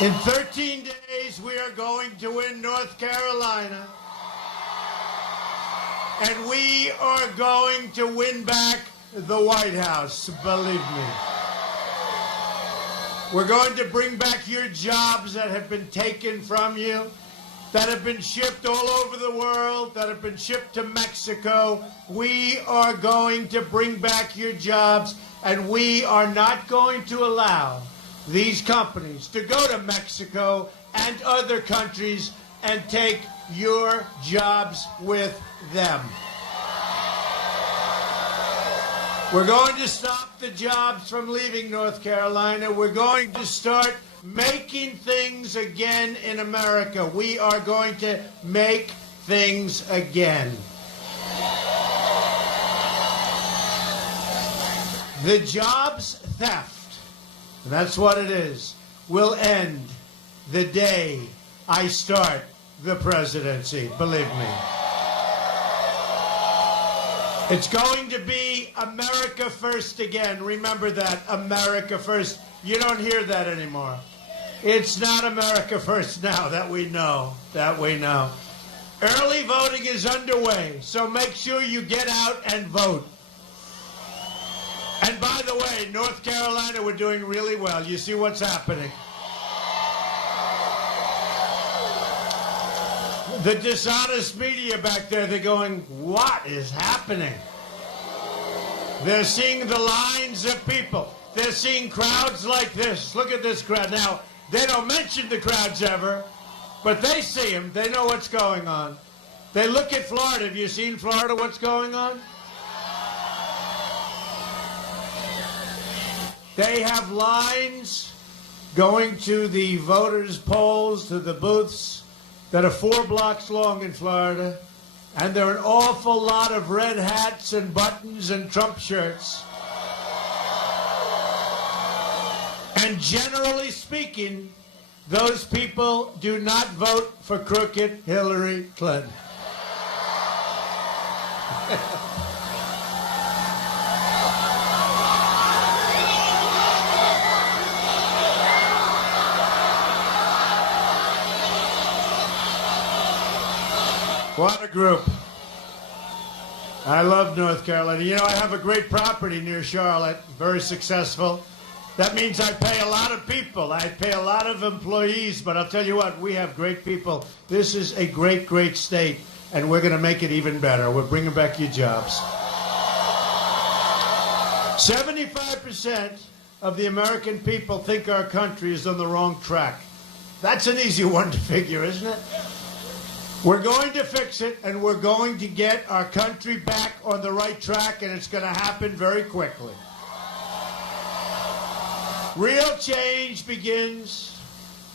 In 13 days, we are going to win North Carolina. And we are going to win back the White House, believe me. We're going to bring back your jobs that have been taken from you, that have been shipped all over the world, that have been shipped to Mexico. We are going to bring back your jobs, and we are not going to allow these companies to go to Mexico and other countries and take your jobs with them. We're going to stop the jobs from leaving North Carolina. We're going to start making things again in America. We are going to make things again. The jobs theft, that's what it is, will end the day I start the presidency, believe me. It's going to be America first again. Remember that, America first. You don't hear that anymore. It's not America first now, that we know, Early voting is underway, so make sure you get out and vote. And by the way, North Carolina, we're doing really well. You see what's happening. The dishonest media back there, they're going, what is happening? They're seeing the lines of people. They're seeing crowds like this. Look at this crowd. Now, they don't mention the crowds ever, but they see them. They know what's going on. They look at Florida. Have you seen Florida, what's going on? They have lines going to the voters' polls, to the booths, that are 4 blocks long in Florida, and there are an awful lot of red hats and buttons and Trump shirts. And generally speaking, those people do not vote for crooked Hillary Clinton. What a group. I love North Carolina. You know, I have a great property near Charlotte, very successful. That means I pay a lot of people. I pay a lot of employees, but I'll tell you what, we have great people. This is a great, great state, and we're going to make it even better. We're bringing back your jobs. 75% of the American people think our country is on the wrong track. That's an easy one to figure, isn't it? We're going to fix it, and we're going to get our country back on the right track, and it's going to happen very quickly. Real change begins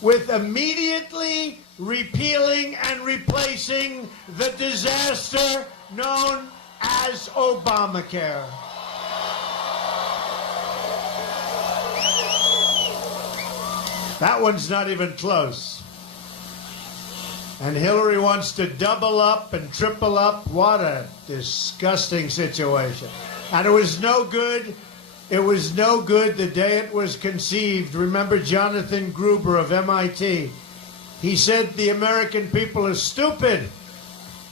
with immediately repealing and replacing the disaster known as Obamacare. That one's not even close. And Hillary wants to double up and triple up. What a disgusting situation. And it was no good. It was no good the day it was conceived. Remember Jonathan Gruber of MIT? He said the American people are stupid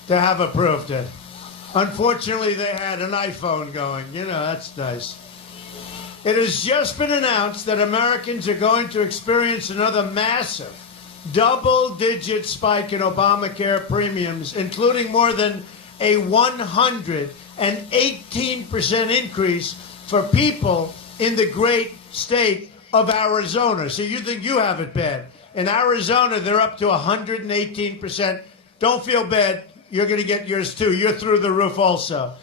to have approved it. Unfortunately, they had an iPhone going. You know, that's nice. It has just been announced that Americans are going to experience another massive double-digit spike in Obamacare premiums, including more than a 118% increase for people in the great state of Arizona. So you think you have it bad. In Arizona, they're up to 118%. Don't feel bad. You're going to get yours, too. You're through the roof also.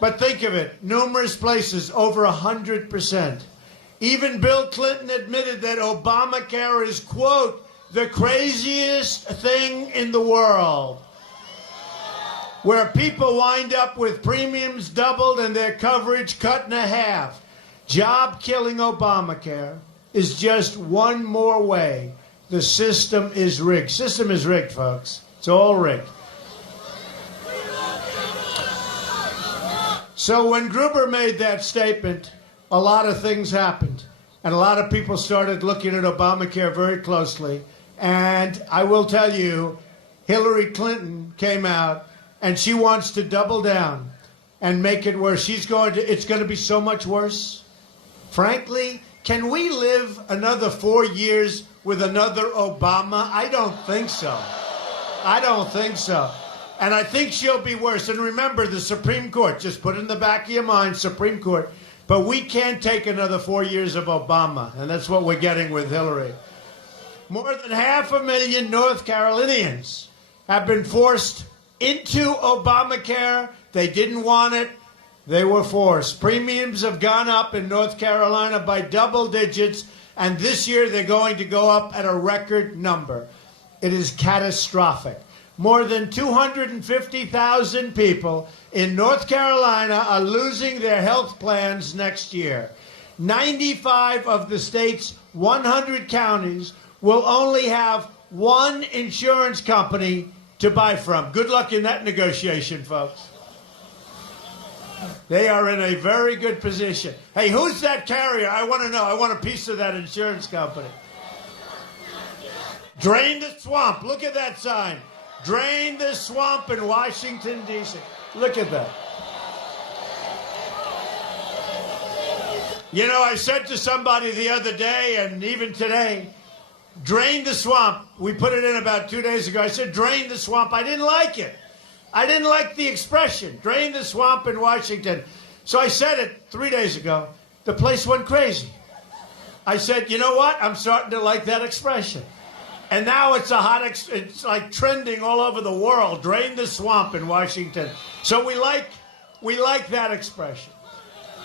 But think of it. Numerous places, over 100%. Even Bill Clinton admitted that Obamacare is, quote, the craziest thing in the world, where people wind up with premiums doubled and their coverage cut in half. Job-killing Obamacare is just one more way the system is rigged. System is rigged, folks. It's all rigged. So when Gruber made that statement, a lot of things happened. And a lot of people started looking at Obamacare very closely. And I will tell you, Hillary Clinton came out and she wants to double down and make it worse. It's going to be so much worse. Frankly, can we live another 4 years with another Obama? I don't think so. I don't think so. And I think she'll be worse. And remember, the Supreme Court, just put it in the back of your mind, Supreme Court. But we can't take another 4 years of Obama. And that's what we're getting with Hillary. More than 500,000 North Carolinians have been forced into Obamacare. They didn't want it. They were forced. Premiums have gone up in North Carolina by double digits. And this year they're going to go up at a record number. It is catastrophic. More than 250,000 people in North Carolina are losing their health plans next year. 95 of the state's 100 counties will only have one insurance company to buy from. Good luck in that negotiation, folks. They are in a very good position. Hey, who's that carrier? I want to know. I want a piece of that insurance company. Drain the swamp. Look at that sign. Drain the swamp in Washington, D.C. Look at that. You know, I said to somebody the other day, and even today, drain the swamp. We put it in about 2 days ago. I said, drain the swamp. I didn't like it. I didn't like the expression, drain the swamp in Washington. So I said it 3 days ago. The place went crazy. I said, you know what? I'm starting to like that expression. And now it's it's like trending all over the world. Drain the swamp in Washington. So we like that expression.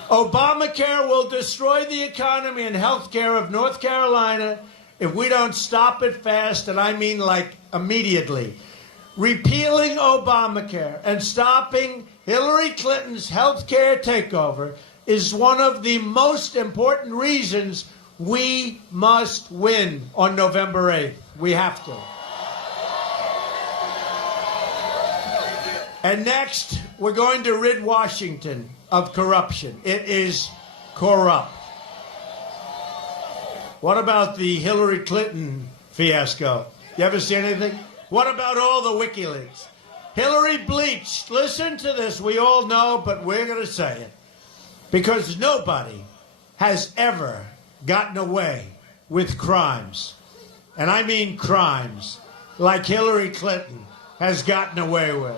Obamacare will destroy the economy and health care of North Carolina if we don't stop it fast, and I mean like immediately. Repealing Obamacare and stopping Hillary Clinton's health care takeover is one of the most important reasons we must win on November 8th. We have to. And next, we're going to rid Washington of corruption. It is corrupt. What about the Hillary Clinton fiasco? You ever see anything? What about all the WikiLeaks? Hillary bleached. Listen to this. We all know, but we're going to say it. Because nobody has ever gotten away with crimes. And I mean crimes like Hillary Clinton has gotten away with.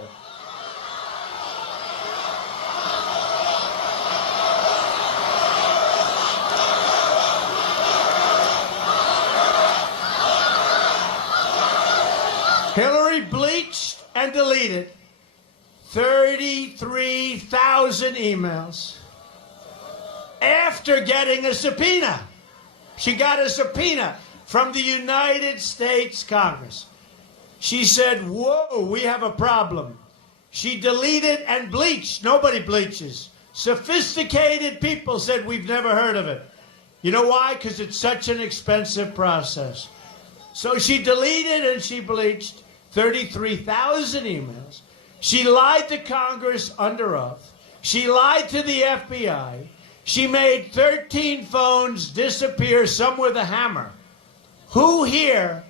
Hillary bleached and deleted 33,000 emails after getting a subpoena. She got a subpoena from the United States Congress. She said, whoa, we have a problem. She deleted and bleached. Nobody bleaches. Sophisticated people said, we've never heard of it. You know why? Because it's such an expensive process. So she deleted and she bleached 33,000 emails. She lied to Congress under oath. She lied to the FBI. She made 13 phones disappear, some with a hammer. Who here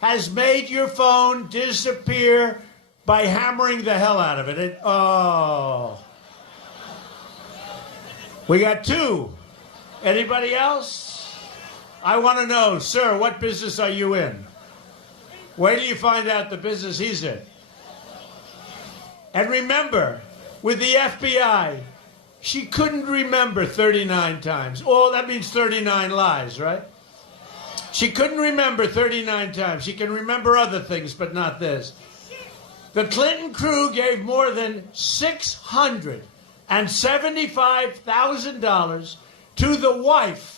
has made your phone disappear by hammering the hell out of it? Oh. We got 2. Anybody else? I want to know, sir, what business are you in? Wait till you find out the business he's in. And remember, with the FBI, she couldn't remember 39 times. Oh, that means 39 lies, right? She couldn't remember 39 times. She can remember other things, but not this. The Clinton crew gave more than $675,000 to the wife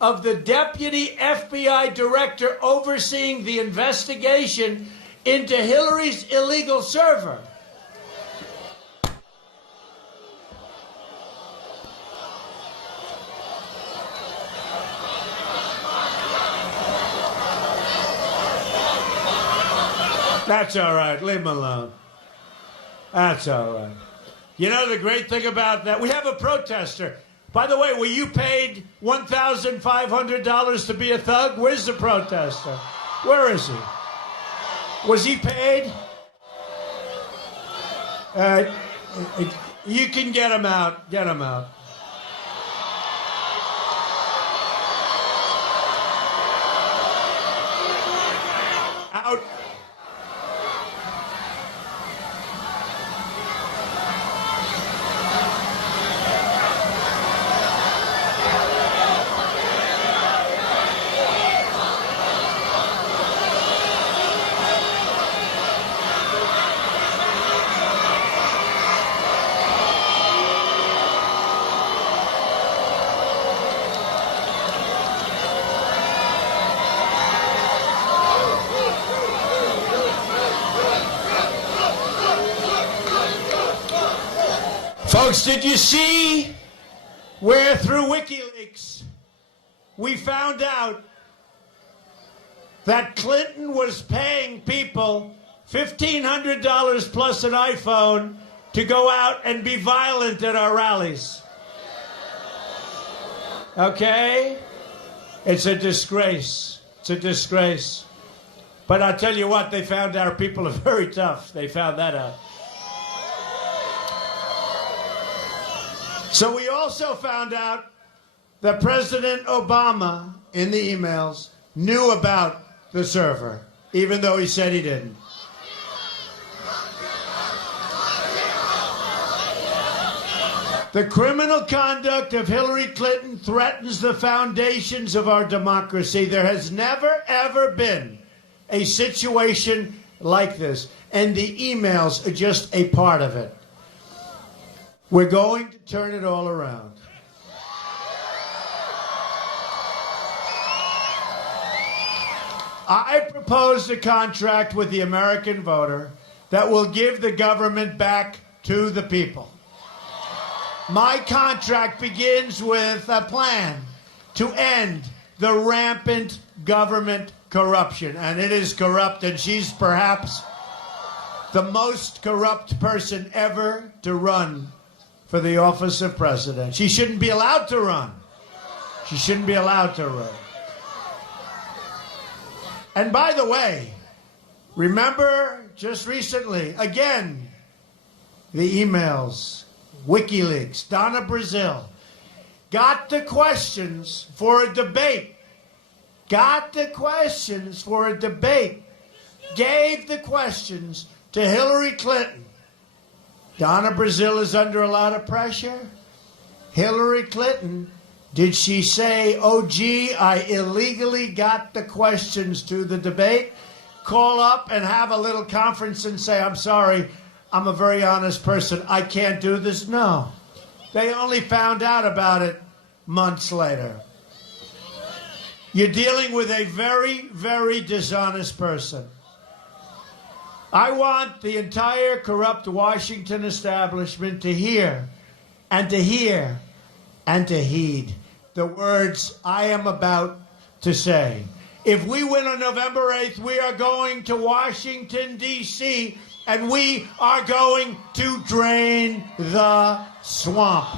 of the deputy FBI director overseeing the investigation into Hillary's illegal server. That's all right. Leave him alone. That's all right. You know the great thing about that? We have a protester. By the way, were you paid $1,500 to be a thug? Where's the protester? Where is he? Was he paid? You can get him out. Get him out. Out. Folks, did you see where through WikiLeaks we found out that Clinton was paying people $1,500 plus an iPhone to go out and be violent at our rallies? Okay? It's a disgrace. It's a disgrace. But I'll tell you what, they found our people are very tough. They found that out. So we also found out that President Obama, in the emails, knew about the server, even though he said he didn't. The criminal conduct of Hillary Clinton threatens the foundations of our democracy. There has never, ever been a situation like this, and the emails are just a part of it. We're going to turn it all around. I proposed a contract with the American voter that will give the government back to the people. My contract begins with a plan to end the rampant government corruption. And it is corrupt, and she's perhaps the most corrupt person ever to run for the office of president. She shouldn't be allowed to run. She shouldn't be allowed to run. And by the way, remember just recently, again, the emails, WikiLeaks, Donna Brazil, got the questions for a debate. Got the questions for a debate. Gave the questions to Hillary Clinton. Donna Brazil is under a lot of pressure. Hillary Clinton, did she say, oh, gee, I illegally got the questions to the debate? Call up and have a little conference and say, I'm sorry, I'm a very honest person. I can't do this. No. They only found out about it months later. You're dealing with a very, very dishonest person. I want the entire corrupt Washington establishment to hear and to hear and to heed the words I am about to say. If we win on November 8th, we are going to Washington, D.C., and we are going to drain the swamp.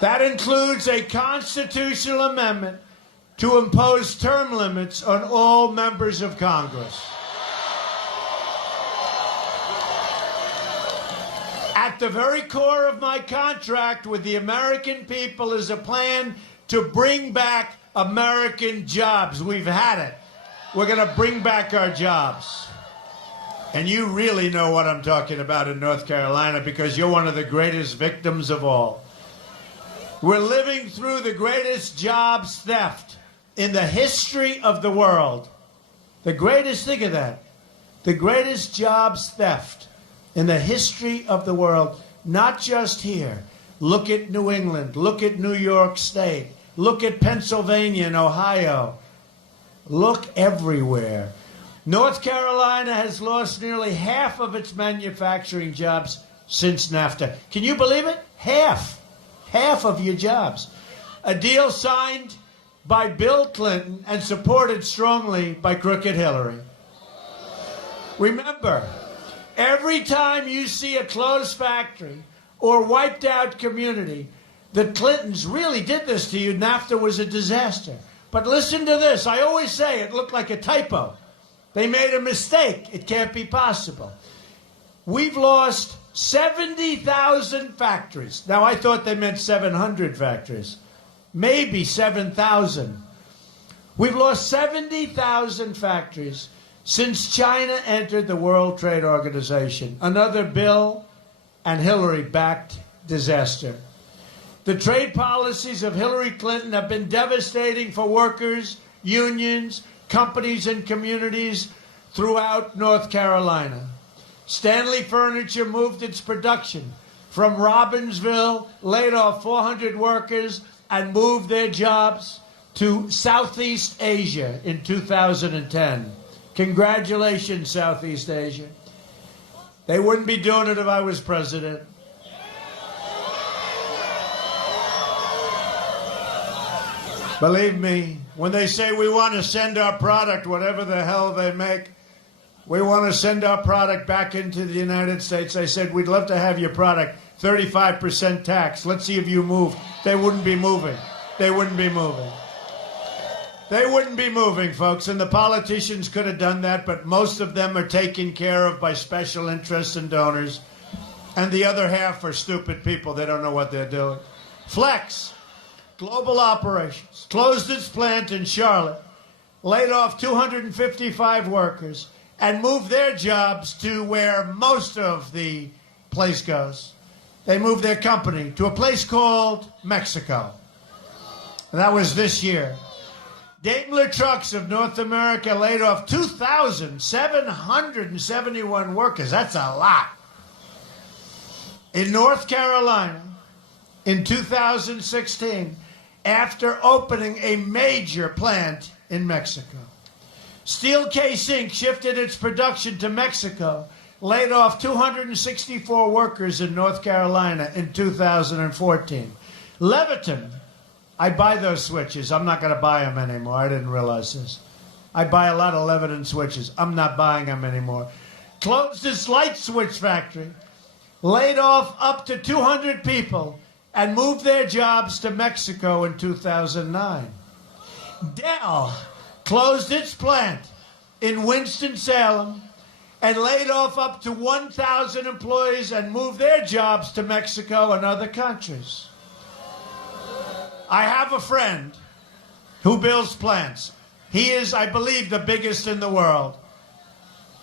That includes a constitutional amendment to impose term limits on all members of Congress. At the very core of my contract with the American people is a plan to bring back American jobs. We've had it. We're going to bring back our jobs. And you really know what I'm talking about in North Carolina because you're one of the greatest victims of all. We're living through the greatest jobs theft in the history of the world. The greatest, think of that, the greatest jobs theft in the history of the world, not just here. Look at New England, look at New York State, look at Pennsylvania and Ohio. Look everywhere. North Carolina has lost nearly half of its manufacturing jobs since NAFTA. Can you believe it? Half of your jobs. A deal signed by Bill Clinton and supported strongly by crooked Hillary. Remember, every time you see a closed factory or wiped out community, the Clintons really did this to you. NAFTA was a disaster. But listen to this. I always say it looked like a typo. They made a mistake. It can't be possible. We've lost 70,000 factories. Now, I thought they meant 700 factories. Maybe 7,000. We've lost 70,000 factories since China entered the World Trade Organization. Another Bill and Hillary-backed disaster. The trade policies of Hillary Clinton have been devastating for workers, unions, companies, and communities throughout North Carolina. Stanley Furniture moved its production from Robbinsville, laid off 400 workers, and moved their jobs to Southeast Asia in 2010. Congratulations, Southeast Asia. They wouldn't be doing it if I was president. Believe me, when they say we want to send our product, whatever the hell they make, we want to send our product back into the United States. I said, we'd love to have your product, 35% tax. Let's see if you move. They wouldn't be moving. They wouldn't be moving. They wouldn't be moving, folks, and the politicians could have done that, but most of them are taken care of by special interests and donors, and the other half are stupid people. They don't know what they're doing. Flex, Global Operations, closed its plant in Charlotte, laid off 255 workers, and moved their jobs to where most of the place goes. They moved their company to a place called Mexico. That was this year. Daimler Trucks of North America laid off 2,771 workers. That's a lot. In North Carolina, in 2016, after opening a major plant in Mexico. Steelcase Inc. shifted its production to Mexico, laid off 264 workers in North Carolina in 2014. Leviton, I buy those switches. I'm not going to buy them anymore. I didn't realize this. I buy a lot of Leviton switches. I'm not buying them anymore. Closed its light switch factory, laid off up to 200 people, and moved their jobs to Mexico in 2009. Dell closed its plant in Winston-Salem and laid off up to 1,000 employees and moved their jobs to Mexico and other countries. I have a friend who builds plants. He is, I believe, the biggest in the world.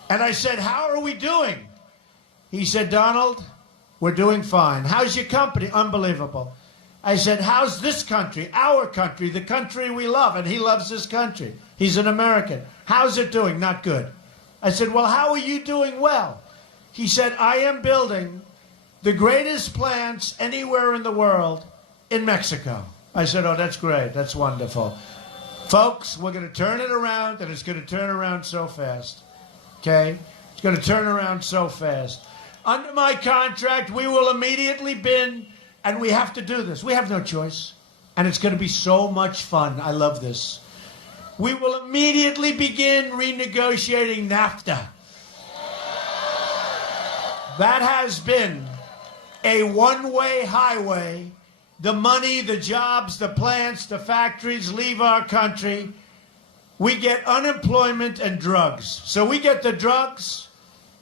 And I said, how are we doing? He said, Donald, we're doing fine. How's your company? Unbelievable. I said, how's this country, our country, the country we love? And he loves this country. He's an American. How's it doing? Not good. I said, well, how are you doing? Well, he said, I am building the greatest plants anywhere in the world in Mexico. I said, oh, that's great. That's wonderful. Folks, we're going to turn it around, and it's going to turn around so fast. Okay? It's going to turn around so fast. Under my contract, we will immediately bin, and we have to do this. We have no choice. And it's going to be so much fun. I love this. We will immediately begin renegotiating NAFTA. That has been a one-way highway. The money, the jobs, the plants, the factories leave our country. We get unemployment and drugs. So we get the drugs,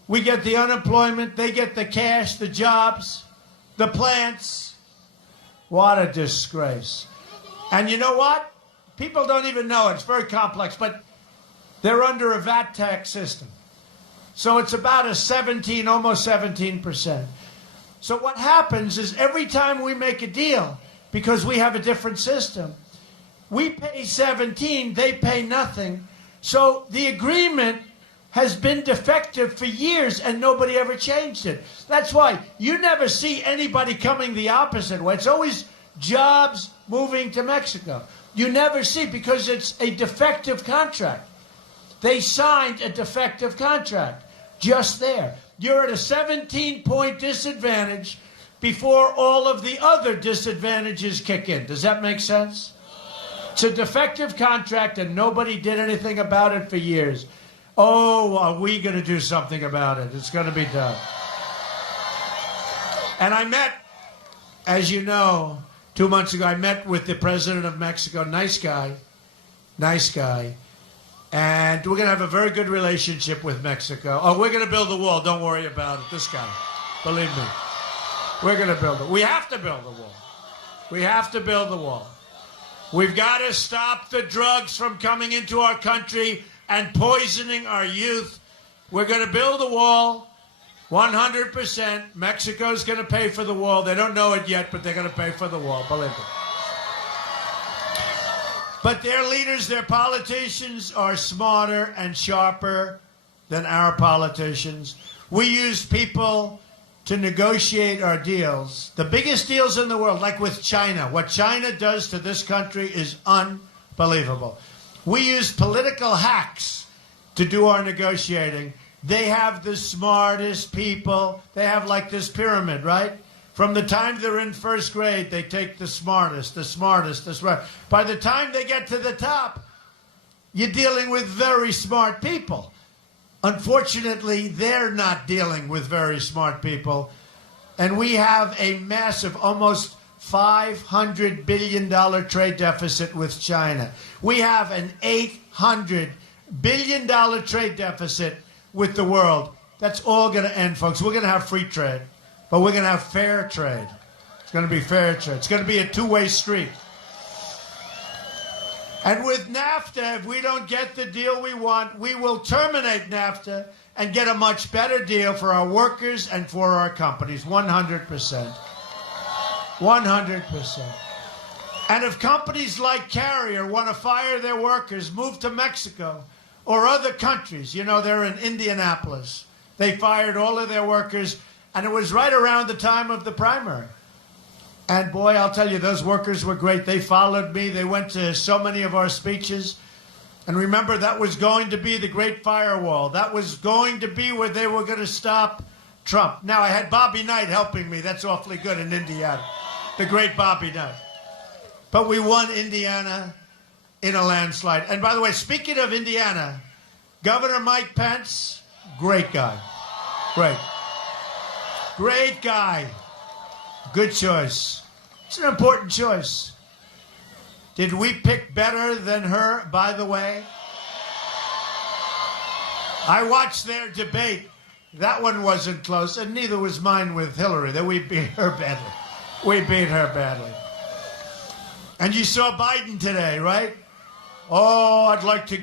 we get the unemployment, they get the cash, the jobs, the plants. What a disgrace. And you know what? People don't even know it. It's very complex, but they're under a VAT tax system. So it's about a 17, almost 17%. So what happens is every time we make a deal, because we have a different system, we pay 17, they pay nothing. So the agreement has been defective for years and nobody ever changed it. That's why you never see anybody coming the opposite way. It's always jobs moving to Mexico. You never see, because it's a defective contract. They signed a defective contract just there. You're at a 17-point disadvantage before all of the other disadvantages kick in. Does that make sense? It's a defective contract and nobody did anything about it for years. Oh, are we going to do something about it? It's going to be done. And I met, as you know, 2 months ago, I met with the president of Mexico. Nice guy. Nice guy. And we're going to have a very good relationship with Mexico. Oh, we're going to build the wall. Don't worry about it. This guy. Believe me. We're going to build it. We have to build the wall. We have to build the wall. We've got to stop the drugs from coming into our country and poisoning our youth. We're going to build a wall. 100%. Mexico's going to pay for the wall. They don't know it yet, but they're going to pay for the wall. Believe me. But their leaders, their politicians are smarter and sharper than our politicians. We use people to negotiate our deals. The biggest deals in the world, like with China. What China does to this country is unbelievable. We use political hacks to do our negotiating. They have the smartest people. They have like this pyramid, right? From the time they're in first grade, they take the smartest, the smartest, the smartest. By the time they get to the top, you're dealing with very smart people. Unfortunately, they're not dealing with very smart people. And we have a massive, almost $500 billion trade deficit with China. We have an $800 billion trade deficit with the world. That's all going to end, folks. We're going to have free trade, but we're going to have fair trade. It's going to be fair trade. It's going to be a two-way street. And with NAFTA, if we don't get the deal we want, we will terminate NAFTA and get a much better deal for our workers and for our companies, 100%. 100%. And if companies like Carrier want to fire their workers, move to Mexico or other countries, you know, they're in Indianapolis. They fired all of their workers, and it was right around the time of the primary. And boy, I'll tell you, those workers were great. They followed me. They went to so many of our speeches. And remember, that was going to be the great firewall. That was going to be where they were going to stop Trump. Now, I had Bobby Knight helping me. That's awfully good in Indiana. The great Bobby Knight. But we won Indiana in a landslide. And by the way, speaking of Indiana, Governor Mike Pence, great guy. Great. Great guy. Good choice. It's an important choice. Did we pick better than her, by the way? I watched their debate. That one wasn't close, and neither was mine with Hillary. That we beat her badly. We beat her badly. And you saw Biden today, right? Oh, I'd like to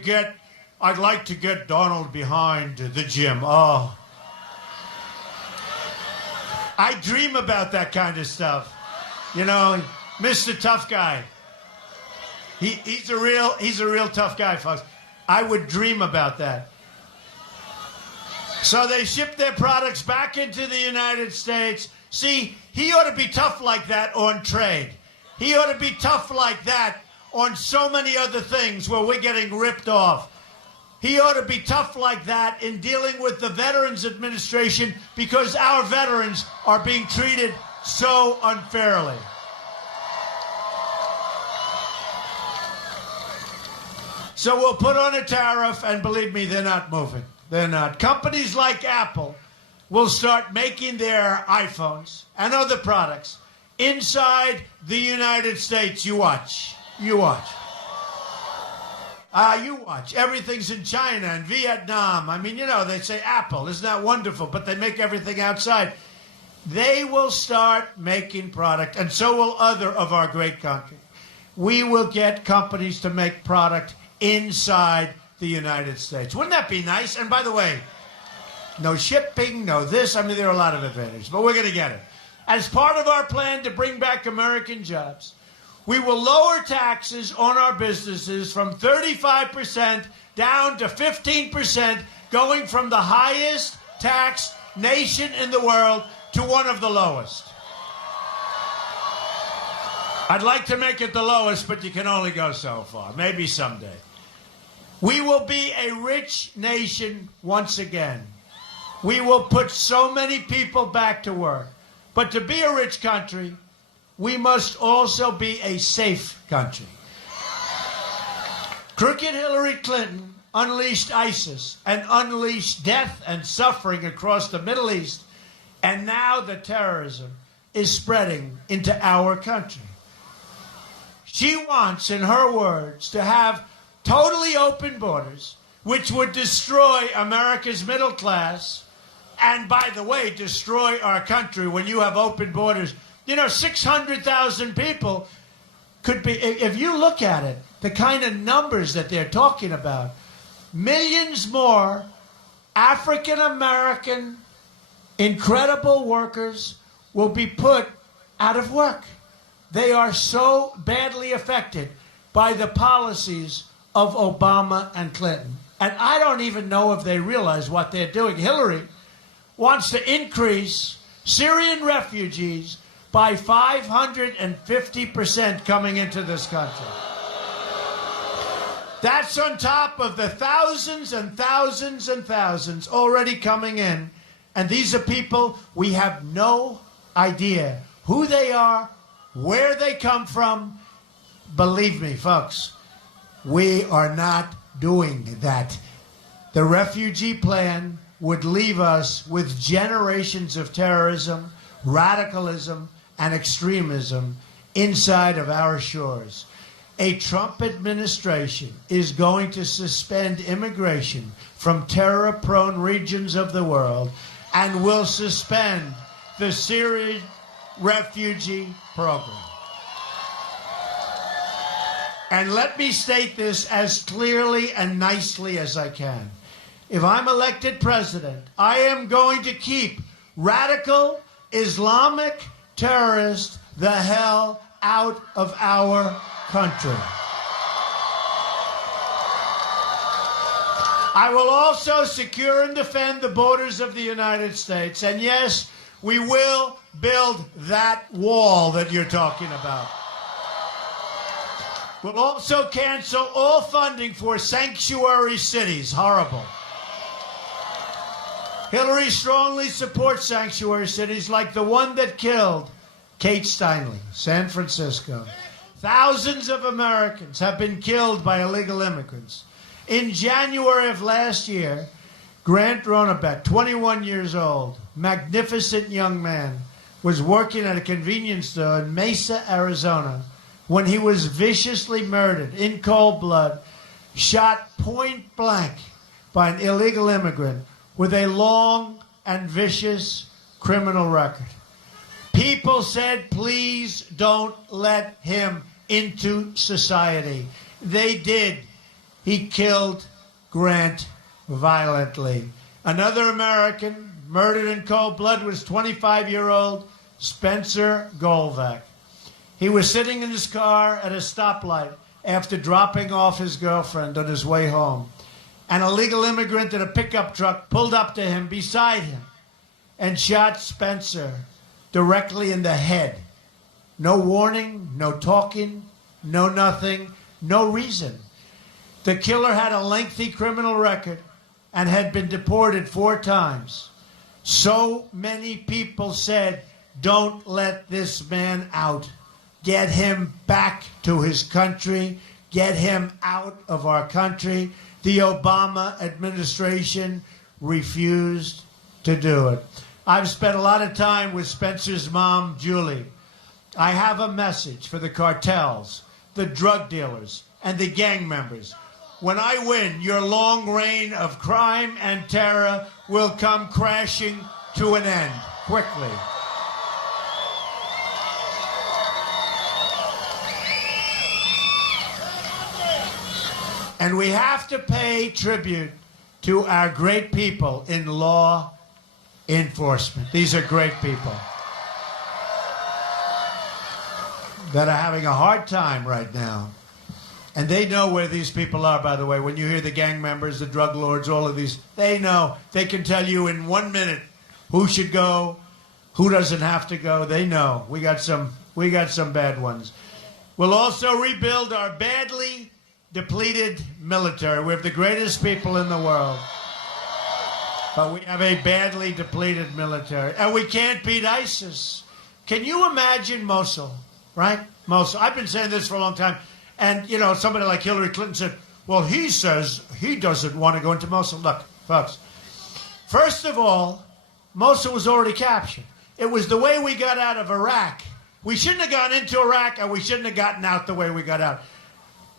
get Donald behind the gym. Oh. I dream about that kind of stuff. You know, Mr. Tough Guy. He's a real tough guy, folks. I would dream about that. So they ship their products back into the United States. See, he ought to be tough like that on trade. He ought to be tough like that on so many other things where we're getting ripped off. He ought to be tough like that in dealing with the Veterans Administration because our veterans are being treated so unfairly. So we'll put on a tariff, and believe me, they're not moving. They're not. Companies like Apple will start making their iPhones and other products inside the United States. You watch. You watch. You watch. Everything's in China and Vietnam. I mean, you know, they say Apple. Isn't that wonderful? But they make everything outside. They will start making product, and so will other of our great countries. We will get companies to make product inside the United States. Wouldn't that be nice? And by the way, no shipping, no this. I mean, there are a lot of advantages, but we're going to get it. As part of our plan to bring back American jobs, we will lower taxes on our businesses from 35% down to 15%, going from the highest taxed nation in the world to one of the lowest. I'd like to make it the lowest, but you can only go so far. Maybe someday. We will be a rich nation once again. We will put so many people back to work. But to be a rich country, we must also be a safe country. Crooked Hillary Clinton unleashed ISIS and unleashed death and suffering across the Middle East. And now the terrorism is spreading into our country. She wants, in her words, to have totally open borders, which would destroy America's middle class and, by the way, destroy our country when you have open borders. You know, 600,000 people could be, if you look at it, the kind of numbers that they're talking about, millions more African-American incredible workers will be put out of work. They are so badly affected by the policies of Obama and Clinton. And I don't even know if they realize what they're doing. Hillary wants to increase Syrian refugees by 550% coming into this country. That's on top of the thousands and thousands and thousands already coming in. And these are people we have no idea who they are, where they come from. Believe me, folks, we are not doing that. The refugee plan would leave us with generations of terrorism, radicalism, and extremism inside of our shores. A Trump administration is going to suspend immigration from terror-prone regions of the world and will suspend the Syrian refugee program. And let me state this as clearly and nicely as I can. If I'm elected president, I am going to keep radical Islamic terrorists the hell out of our country. I will also secure and defend the borders of the United States. And yes, we will build that wall that you're talking about. We'll also cancel all funding for sanctuary cities. Horrible. Hillary strongly supports sanctuary cities like the one that killed Kate Steinle, San Francisco. Thousands of Americans have been killed by illegal immigrants. In January of last year, Grant Ronebeck, 21 years old, magnificent young man, was working at a convenience store in Mesa, Arizona, when he was viciously murdered in cold blood, shot point blank by an illegal immigrant with a long and vicious criminal record. People said, please don't let him into society. They did. He killed Grant violently. Another American murdered in cold blood was 25-year-old Spencer Golvac. He was sitting in his car at a stoplight after dropping off his girlfriend on his way home. An illegal immigrant in a pickup truck pulled up to him beside him and shot Spencer directly in the head. No warning, no talking, no nothing, no reason. The killer had a lengthy criminal record and had been deported 4 times. So many people said, don't let this man out. Get him back to his country. Get him out of our country. The Obama administration refused to do it. I've spent a lot of time with Spencer's mom, Julie. I have a message for the cartels, the drug dealers, and the gang members. When I win, your long reign of crime and terror will come crashing to an end quickly. And we have to pay tribute to our great people in law enforcement. These are great people that are having a hard time right now. And they know where these people are, by the way. When you hear the gang members, the drug lords, all of these, they know. They can tell you in 1 minute who should go, who doesn't have to go. They know. We got some bad ones. We'll also rebuild our badly depleted military. We have the greatest people in the world. But we have a badly depleted military. And we can't beat ISIS. Can you imagine Mosul, right? Mosul. I've been saying this for a long time. And, you know, somebody like Hillary Clinton said, well, he says he doesn't want to go into Mosul. Look, folks, first of all, Mosul was already captured. It was the way we got out of Iraq. We shouldn't have gone into Iraq, and we shouldn't have gotten out the way we got out.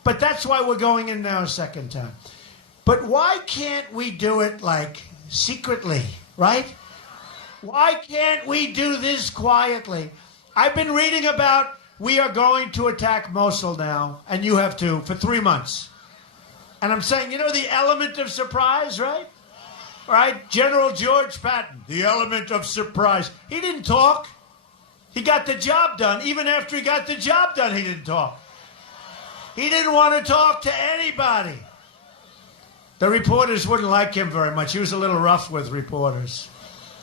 But that's why we're going in now a second time. But why can't we do it, like, secretly, right? Why can't we do this quietly? I've been reading about we are going to attack Mosul now, and you have too, for 3 months. And I'm saying, you know, the element of surprise, right? Right? General George Patton, the element of surprise. He didn't talk. He got the job done. Even after he got the job done, he didn't talk. He didn't want to talk to anybody. The reporters wouldn't like him very much. He was a little rough with reporters.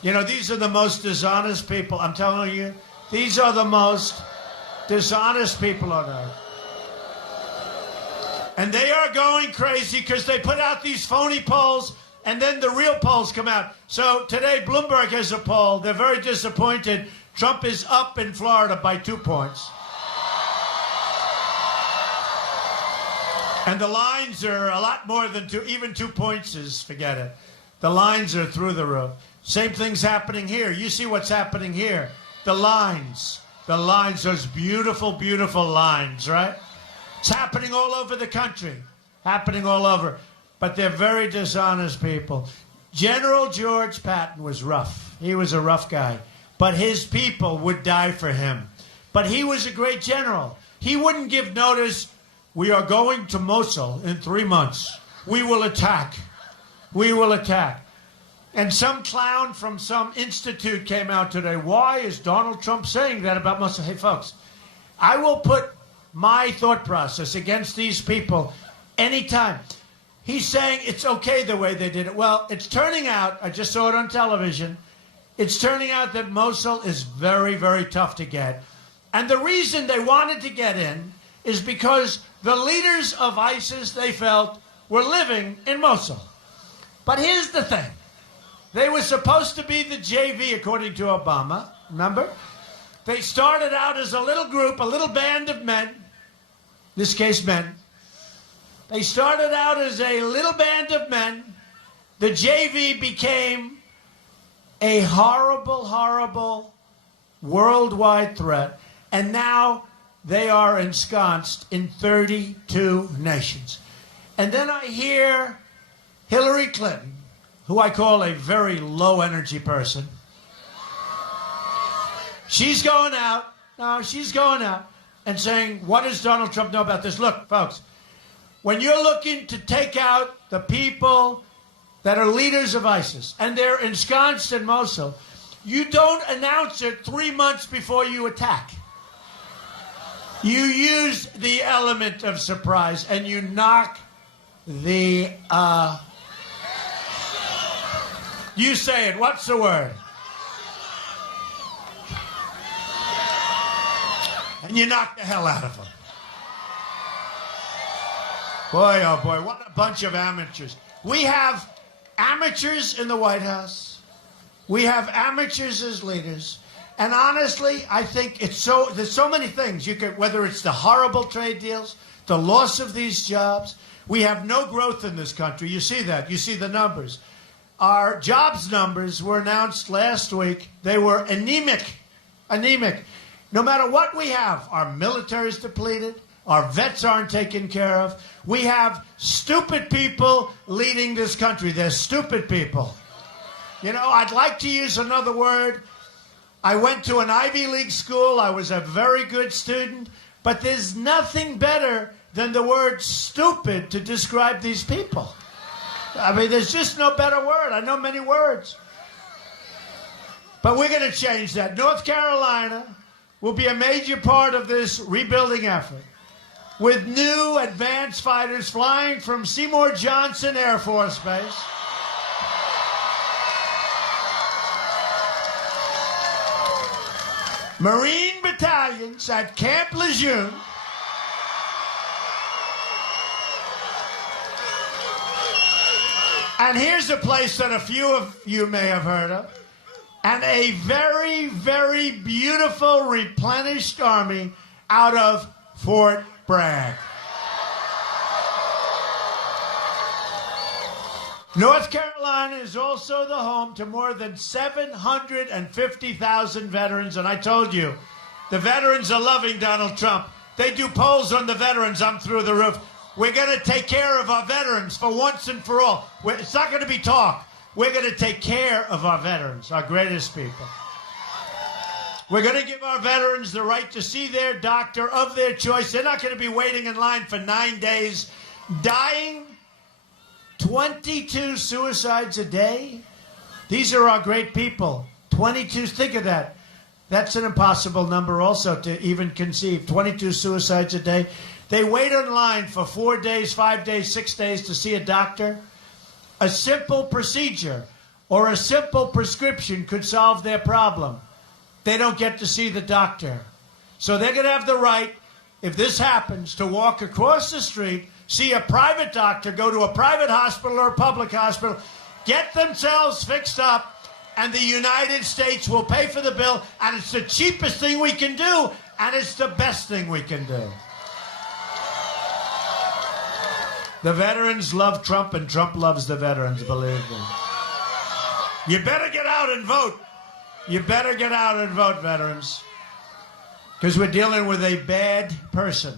You know, these are the most dishonest people. I'm telling you, these are the most dishonest people on earth. And they are going crazy because they put out these phony polls, and then the real polls come out. So today, Bloomberg has a poll. They're very disappointed. Trump is up in Florida by 2 points. And the lines are a lot more than two. Even 2 points is, forget it. The lines are through the roof. Same thing's happening here. You see what's happening here. The lines, those beautiful, beautiful lines, right? It's happening all over the country. Happening all over. But they're very dishonest people. General George Patton was rough. He was a rough guy. But his people would die for him. But he was a great general. He wouldn't give notice. We are going to Mosul in 3 months. We will attack. We will attack. And some clown from some institute came out today. Why is Donald Trump saying that about Mosul? Hey, folks, I will put my thought process against these people anytime. He's saying it's okay the way they did it. Well, it's turning out, I just saw it on television, it's turning out that Mosul is very, very tough to get. And the reason they wanted to get in is because the leaders of ISIS, they felt, were living in Mosul. But here's the thing. They were supposed to be the JV, according to Obama, remember? They started out as a little group, a little band of men, in this case men. They started out as a little band of men. The JV became a horrible, horrible worldwide threat. And now they are ensconced in 32 nations. And then I hear Hillary Clinton, who I call a very low-energy person. She's going out and saying, what does Donald Trump know about this? Look, folks, when you're looking to take out the people that are leaders of ISIS and they're ensconced in Mosul, you don't announce it 3 months before you attack. You use the element of surprise and you knock the... You say it. What's the word? And you knock the hell out of them. Boy, oh boy, what a bunch of amateurs. We have amateurs in the White House. We have amateurs as leaders. And honestly, I think there's so many things. You could, whether it's the horrible trade deals, the loss of these jobs. We have no growth in this country. You see that. You see the numbers. Our jobs numbers were announced last week. They were anemic. Anemic. No matter what we have, our military is depleted. Our vets aren't taken care of. We have stupid people leading this country. They're stupid people. You know, I'd like to use another word. I went to an Ivy League school. I was a very good student. But there's nothing better than the word stupid to describe these people. I mean, there's just no better word. I know many words. But we're going to change that. North Carolina will be a major part of this rebuilding effort, with new advanced fighters flying from Seymour Johnson Air Force Base. Marine battalions at Camp Lejeune. And here's a place that a few of you may have heard of. And a very, very beautiful replenished army out of Fort Bragg. North Carolina is also the home to more than 750,000 veterans. And I told you, the veterans are loving Donald Trump. They do polls on the veterans. I'm through the roof. We're going to take care of our veterans for once and for all. It's not going to be talk. We're going to take care of our veterans, our greatest people. We're going to give our veterans the right to see their doctor of their choice. They're not going to be waiting in line for 9 days, dying. 22 suicides a day. These are our great people. 22, think of that. That's an impossible number also to even conceive. 22 suicides a day. They wait in line for 4 days, 5 days, 6 days to see a doctor. A simple procedure or a simple prescription could solve their problem. They don't get to see the doctor. So they're going to have the right, if this happens, to walk across the street, see a private doctor, go to a private hospital or a public hospital, get themselves fixed up, and the United States will pay for the bill, and it's the cheapest thing we can do, and it's the best thing we can do. The veterans love Trump, and Trump loves the veterans, believe me. You better get out and vote. You better get out and vote, veterans, because we're dealing with a bad person.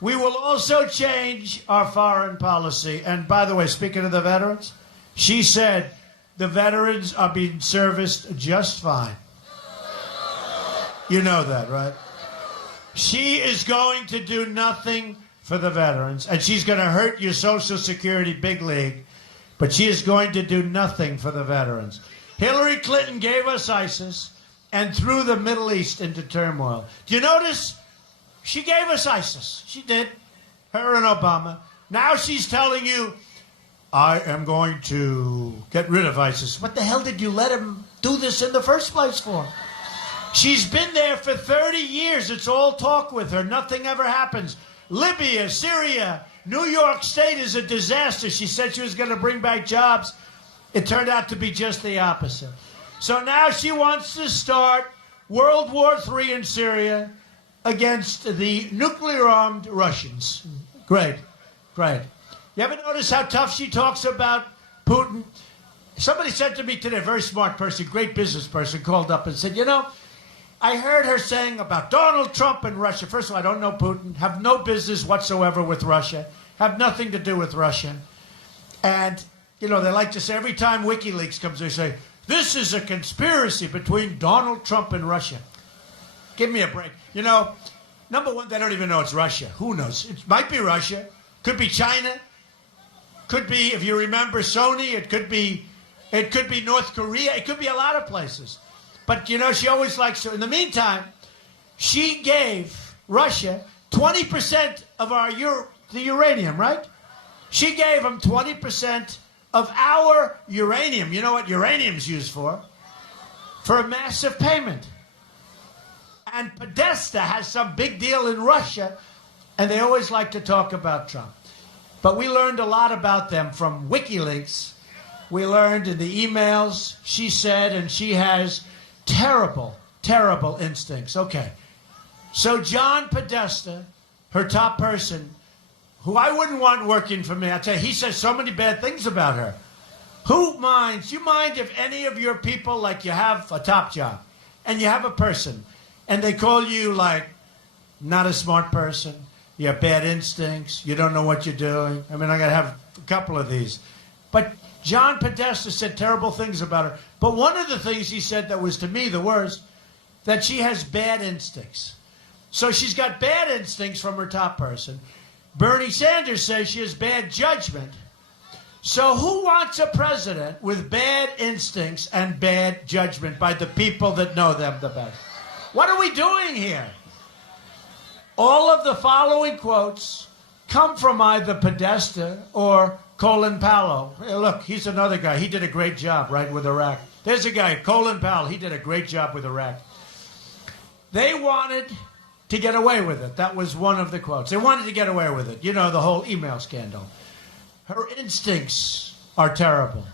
We will also change our foreign policy. And by the way, speaking of the veterans, she said the veterans are being serviced just fine. You know that, right? She is going to do nothing for the veterans, and she's going to hurt your Social Security big league, but she is going to do nothing for the veterans. Hillary Clinton gave us ISIS and threw the Middle East into turmoil. Do you notice? She gave us ISIS. She did. Her and Obama. Now she's telling you, I am going to get rid of ISIS. What the hell did you let him do this in the first place for? She's been there for 30 years. It's all talk with her. Nothing ever happens. Libya, Syria, New York State is a disaster. She said she was going to bring back jobs. It turned out to be just the opposite. So now she wants to start World War III in Syria against the nuclear-armed Russians. Great, great. You ever notice how tough she talks about Putin? Somebody said to me today, a very smart person, great business person, called up and said, you know, I heard her saying about Donald Trump and Russia. First of all, I don't know Putin, have no business whatsoever with Russia, have nothing to do with Russia. And, you know, they like to say, every time WikiLeaks comes, they say, this is a conspiracy between Donald Trump and Russia. Give me a break. You know, number one, they don't even know it's Russia. Who knows? It might be Russia. Could be China. Could be, if you remember Sony, it could be North Korea. It could be a lot of places. But, you know, she always likes to. In the meantime, she gave Russia 20% of the uranium, right? She gave them 20% of our uranium. You know what uranium's used for? For a massive payment. And Podesta has some big deal in Russia, and they always like to talk about Trump. But we learned a lot about them from WikiLeaks. We learned in the emails she said, and she has terrible, terrible instincts. Okay. So John Podesta, her top person, who I wouldn't want working for me, I tell you, he says so many bad things about her. Who minds? You mind if any of your people, like you have a top job, and you have a person, and they call you like not a smart person, you have bad instincts, you don't know what you're doing. I mean, I got to have a couple of these. But John Podesta said terrible things about her. But one of the things he said that was to me the worst, that she has bad instincts. So she's got bad instincts from her top person. Bernie Sanders says she has bad judgment. So who wants a president with bad instincts and bad judgment by the people that know them the best? What are we doing here? All of the following quotes come from either Podesta or Colin Powell. Hey, look, he's another guy. He did a great job, right, with Iraq. There's a guy, Colin Powell. He did a great job with Iraq. They wanted to get away with it. That was one of the quotes. They wanted to get away with it. You know, the whole email scandal. Her instincts are terrible.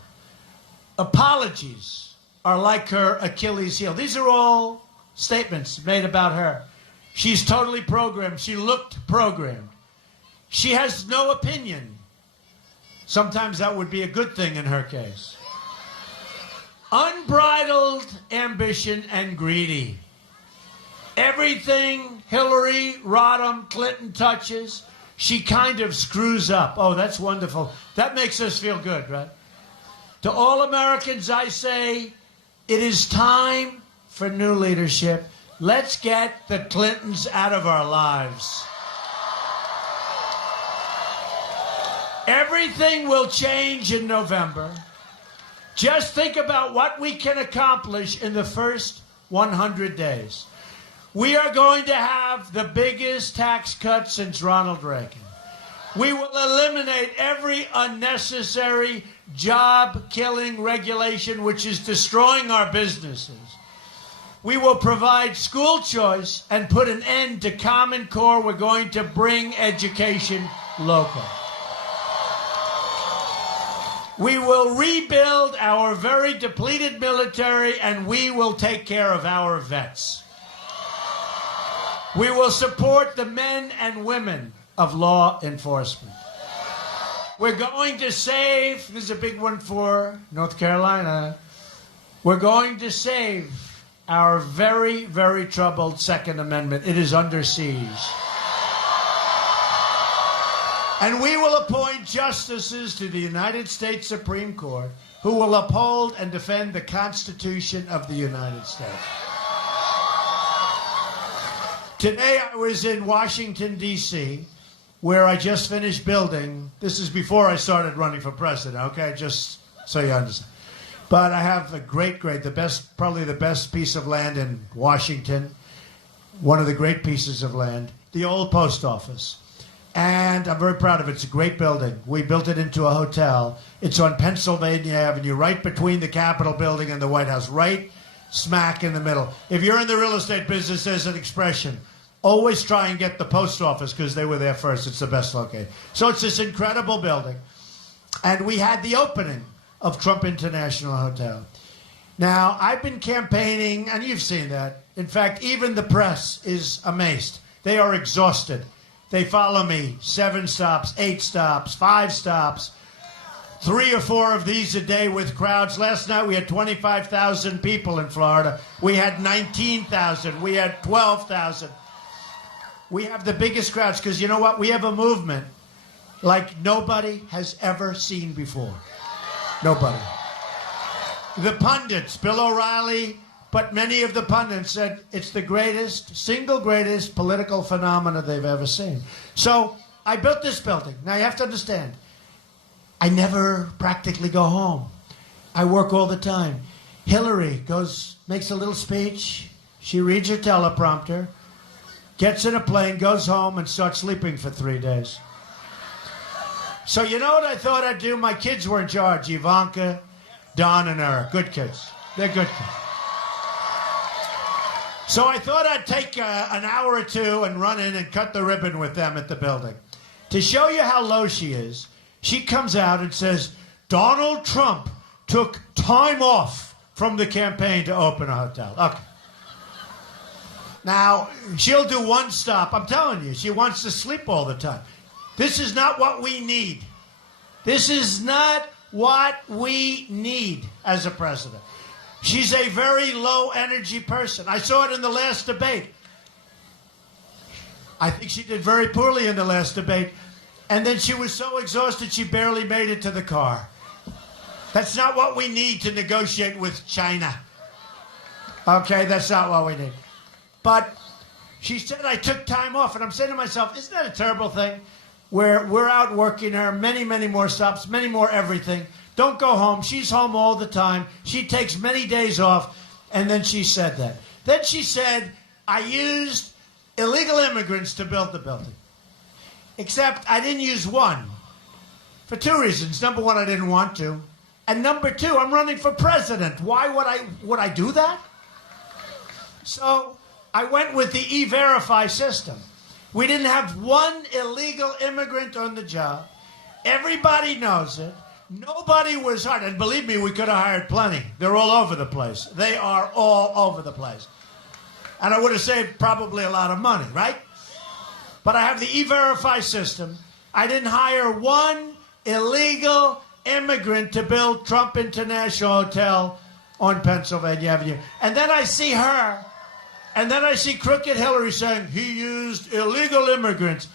Apologies are like her Achilles heel. These are all statements made about her. She's totally programmed. She looked programmed. She has no opinion. Sometimes that would be a good thing in her case. Unbridled ambition and greedy. Everything Hillary Rodham Clinton touches, she kind of screws up. Oh, that's wonderful. That makes us feel good, right? To all Americans, I say, it is time for new leadership. Let's get the Clintons out of our lives. Everything will change in November. Just think about what we can accomplish in the first 100 days. We are going to have the biggest tax cut since Ronald Reagan. We will eliminate every unnecessary job-killing regulation which is destroying our businesses. We will provide school choice and put an end to Common Core. We're going to bring education local. We will rebuild our very depleted military, and we will take care of our vets. We will support the men and women of law enforcement. We're going to save, this is a big one for North Carolina, we're going to save our very, very troubled Second Amendment. It is under siege. And we will appoint justices to the United States Supreme Court who will uphold and defend the Constitution of the United States. Today I was in Washington, D.C., where I just finished building. This is before I started running for president, okay? Just so you understand. But I have a great, probably the best piece of land in Washington, one of the great pieces of land, the old post office. And I'm very proud of it. It's a great building. We built it into a hotel. It's on Pennsylvania Avenue, right between the Capitol building and the White House, right smack in the middle. If you're in the real estate business, there's an expression. Always try and get the post office because they were there first. It's the best located. So it's this incredible building. And we had the opening of Trump International Hotel. Now, I've been campaigning, and you've seen that. In fact, even the press is amazed. They are exhausted. They follow me 7 stops, 8 stops, 5 stops, 3 or 4 of these a day with crowds. Last night we had 25,000 people in Florida. We had 19,000. We had 12,000. We have the biggest crowds because you know what? We have a movement like nobody has ever seen before. Nobody. The pundits, Bill O'Reilly, but many of the pundits said it's the greatest, single greatest political phenomena they've ever seen. So I built this building. Now you have to understand, I never practically go home. I work all the time. Hillary makes a little speech. She reads her teleprompter, gets in a plane, goes home, and starts sleeping for 3 days. So you know what I thought I'd do? My kids were in charge, Ivanka, Don, and Eric. Good kids. They're good kids. So I thought I'd take an hour or two and run in and cut the ribbon with them at the building. To show you how low she is, she comes out and says, Donald Trump took time off from the campaign to open a hotel. Okay. Now, she'll do one stop. I'm telling you, she wants to sleep all the time. This is not what we need. This is not what we need as a president. She's a very low-energy person. I saw it in the last debate. I think she did very poorly in the last debate. And then she was so exhausted she barely made it to the car. That's not what we need to negotiate with China. Okay, that's not what we need. But she said I took time off. And I'm saying to myself, isn't that a terrible thing? Where we're out working her, many, many more stops, many more everything. Don't go home. She's home all the time. She takes many days off. And then she said that. Then she said, I used illegal immigrants to build the building. Except I didn't use one. For 2 reasons. Number one, I didn't want to. And number two, I'm running for president. Why would I do that? So I went with the E-Verify system. We didn't have one illegal immigrant on the job. Everybody knows it. Nobody was hired. And believe me, we could have hired plenty. They're all over the place. They are all over the place. And I would have saved probably a lot of money, right? But I have the E-Verify system. I didn't hire one illegal immigrant to build Trump International Hotel on Pennsylvania Avenue. And then I see her, and then I see crooked Hillary saying he used illegal immigrants.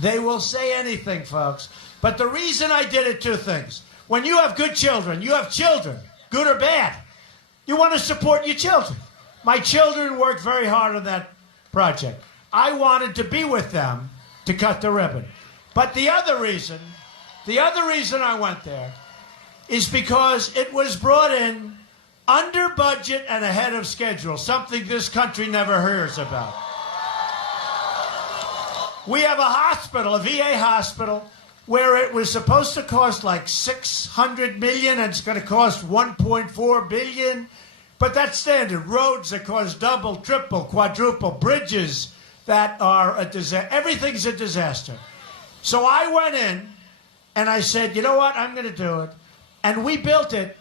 They will say anything, folks. But the reason I did it, two things. When you have good children, you have children, good or bad, you want to support your children. My children worked very hard on that project. I wanted to be with them to cut the ribbon. But the other reason I went there is because it was brought in under budget and ahead of schedule, something this country never hears about. We have a hospital, a VA hospital, where it was supposed to cost like $600 million and it's going to cost $1.4 billion. But that's standard. Roads that cost double, triple, quadruple, bridges that are a disaster. Everything's a disaster. So I went in and I said, you know what, I'm going to do it. And we built it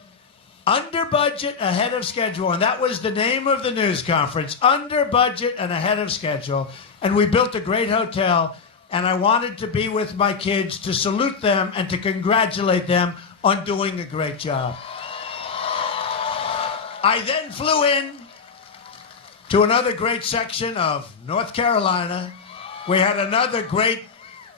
under budget, ahead of schedule. And that was the name of the news conference, under budget and ahead of schedule. And we built a great hotel. And I wanted to be with my kids to salute them and to congratulate them on doing a great job. I then flew in to another great section of North Carolina. We had another great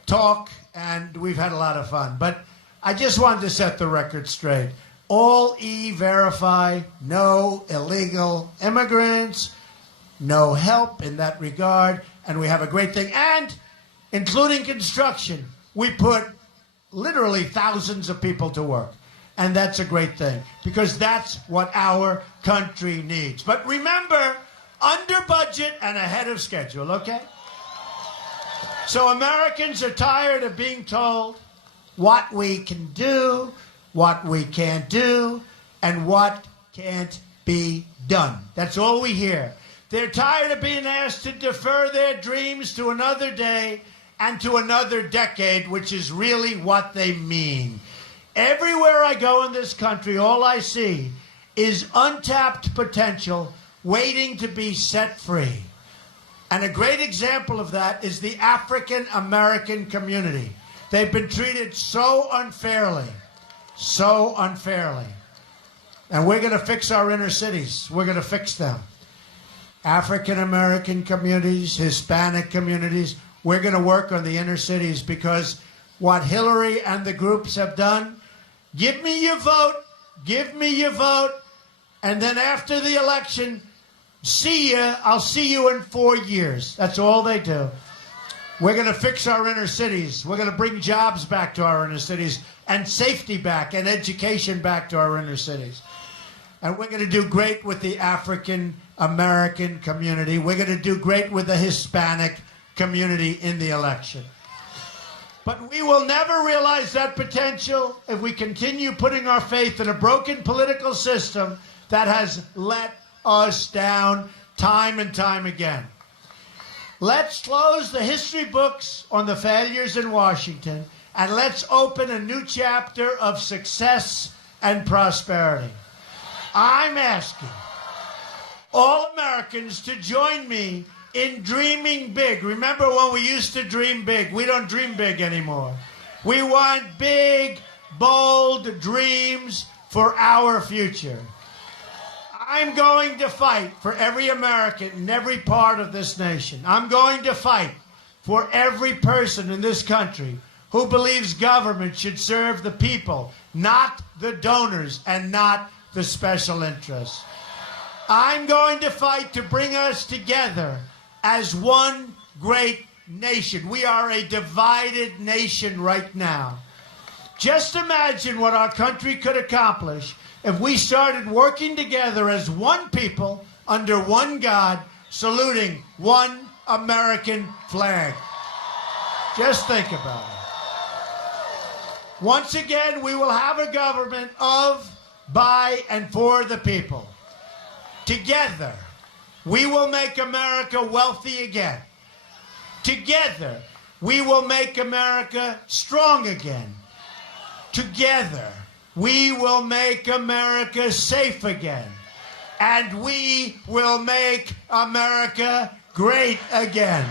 talk, and we've had a lot of fun. But I just wanted to set the record straight. All E-Verify, no illegal immigrants, no help in that regard, and we have a great thing. And including construction, we put literally thousands of people to work. And that's a great thing, because that's what our country needs. But remember, under budget and ahead of schedule, okay? So Americans are tired of being told what we can do, what we can't do, and what can't be done. That's all we hear. They're tired of being asked to defer their dreams to another day and to another decade, which is really what they mean. Everywhere I go in this country, all I see is untapped potential waiting to be set free. And a great example of that is the African American community. They've been treated so unfairly. And we're going to fix our inner cities. We're going to fix them. African American communities, Hispanic communities, we're going to work on the inner cities, because what Hillary and the groups have done, give me your vote, and then after the election, I'll see you in 4 years. That's all they do. We're going to fix our inner cities. We're going to bring jobs back to our inner cities, and safety back, and education back to our inner cities. And we're going to do great with the African American community. We're going to do great with the Hispanic community in the election. But we will never realize that potential if we continue putting our faith in a broken political system that has let us down time and time again. Let's close the history books on the failures in Washington, and let's open a new chapter of success and prosperity. I'm asking all Americans to join me in dreaming big. Remember when we used to dream big? We don't dream big anymore. We want big, bold dreams for our future. I'm going to fight for every American in every part of this nation. I'm going to fight for every person in this country who believes government should serve the people, not the donors and not the special interests. I'm going to fight to bring us together as one great nation. We are a divided nation right now. Just imagine what our country could accomplish if we started working together as one people under one God, saluting one American flag. Just think about it. Once again, we will have a government of, by, and for the people. Together, we will make America wealthy again. Together, we will make America strong again. Together, we will make America safe again. And we will make America great again.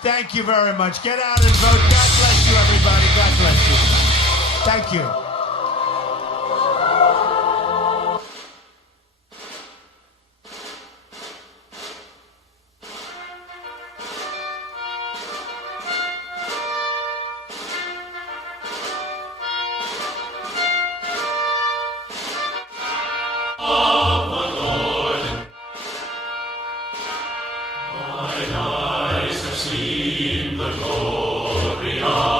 Thank you very much. Get out and vote. God bless you, everybody. God bless you. Thank you. Mine eyes have seen the glory of